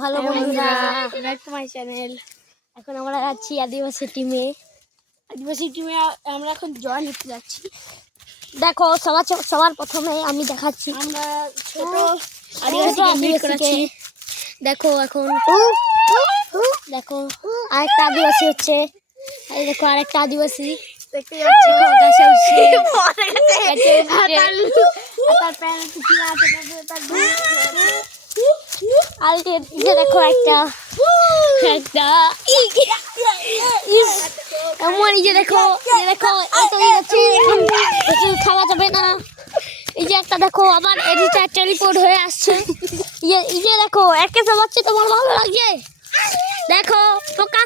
Hello বন্ধুরা, back to my channel. এখন আমরা যাচ্ছি আদিবাসী টিমে। আমরা এখন জয়েন হতে যাচ্ছি। দেখো সবার প্রথমে আমি দেখাচ্ছি আমরা ছোট আদিবাসীকে। দেখো এখন দেখো আরেকটা আদিবাসী হচ্ছে। এই দেখো আরেকটা আদিবাসী দেখতে যাচ্ছে গাছে উঠছে। আর যে দেখো একটা এমন এই যে দেখো খাওয়া যাবে না। এই যে একটা দেখো আবার এডিটার টেলিপোর্ট হয়ে আসছে। এই যে দেখো একে চালাচ্ছে, তোমার ভালো লাগছে? দেখো পোকা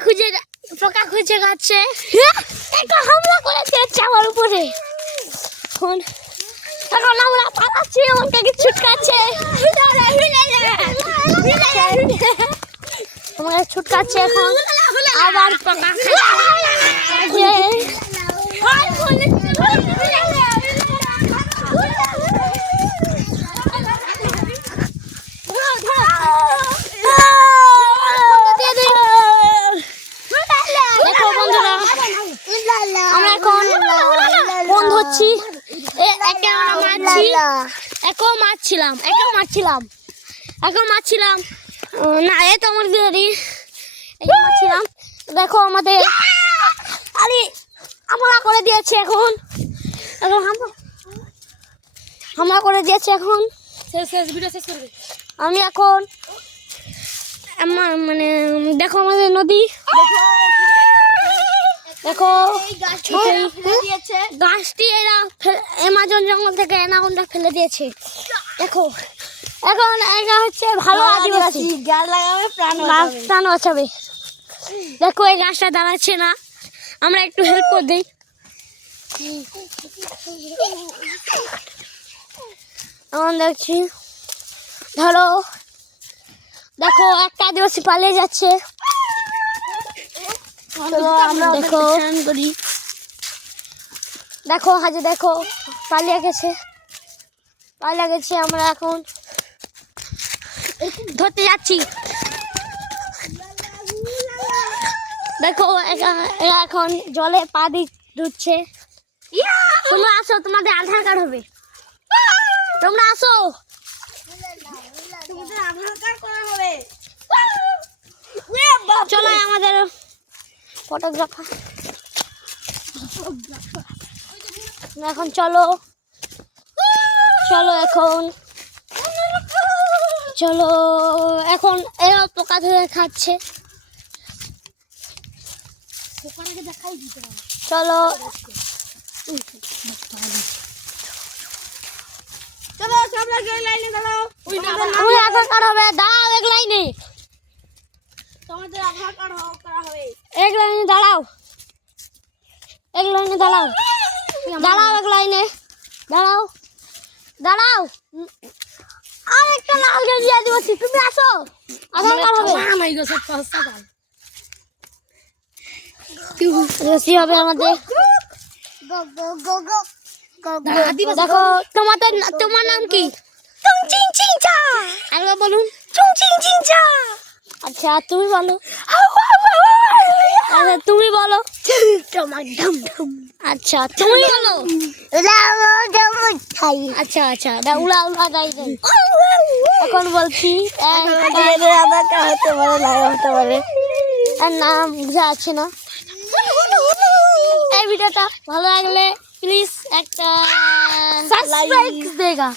খুঁজে যাচ্ছে, একটা হামলা করে দিচ্ছে আমার উপরে। এখন আমরা পালাচ্ছি, আমাকে কি ছুটকাচ্ছে, আমাকে ছুটকাচ্ছে। এখন আবার পোকা দেখো বন্ধুরা, আমরা এখন বন্ধু হচ্ছি। মারছিলাম না, এই তো আমার দিদি মারছিলাম। দেখো আমাদের আরে হামলা করে দিয়েছে। এখন হামলা করে দিয়েছে। এখন আমি এখন মানে দেখো আমাদের নদী, দেখো গাছটি এরা অ্যামাজন জঙ্গল থেকে অ্যানাকোন্ডা ফেলে দিয়েছে। দেখো এখন এটা হচ্ছে ভালো আদিবাসী, গাছ লাগাবে প্রাণ বাঁচাবে। দেখো এই গাছটা দাঁড়াচ্ছে না, আমরা একটু হেল্প করে দিই। এখন দেখছি ধরো, দেখো একটা আদিবাসী পালিয়ে যাচ্ছে। দেখো হাজে দেখো পালিয়ে গেছে। আমরা এখন ধরতে যাচ্ছি। দেখো এরা এখন জলে পা ধুচ্ছে। তোমরা আসো, তোমাদের আধার কার্ড হবে, তোমরা আসো, আধার কার্ড করা হবে। চলো আমাদের ফটোগ্রাফার এখন চলো এখন এরা পোকা ধরে খাচ্ছে। চলো আধার কার্ড হবে, দাঁড়াও এক লাইনে, তোমাদের আধার কার্ড করা হবে। এক লাইনে দাঁড়াও, এক লাইনে দাঁড়াও, আর একটা লাল গেঞ্জি আদিবাসী, তুমি আসো, আধার কার্ড হবে। হবে আমাদের। দেখো তোমার নাম কি? আরেকবার বলুন। আচ্ছা তুমি বলো। তুমি বলো। আচ্ছা তুমি বলো। আচ্ছা উলা যাই। এখন বলছি হতে পারে নাম বুঝা আছে না। এই ভিডিওটা ভালো লাগলে প্লিজ একটা সাবস্ক্রাইব দেগা।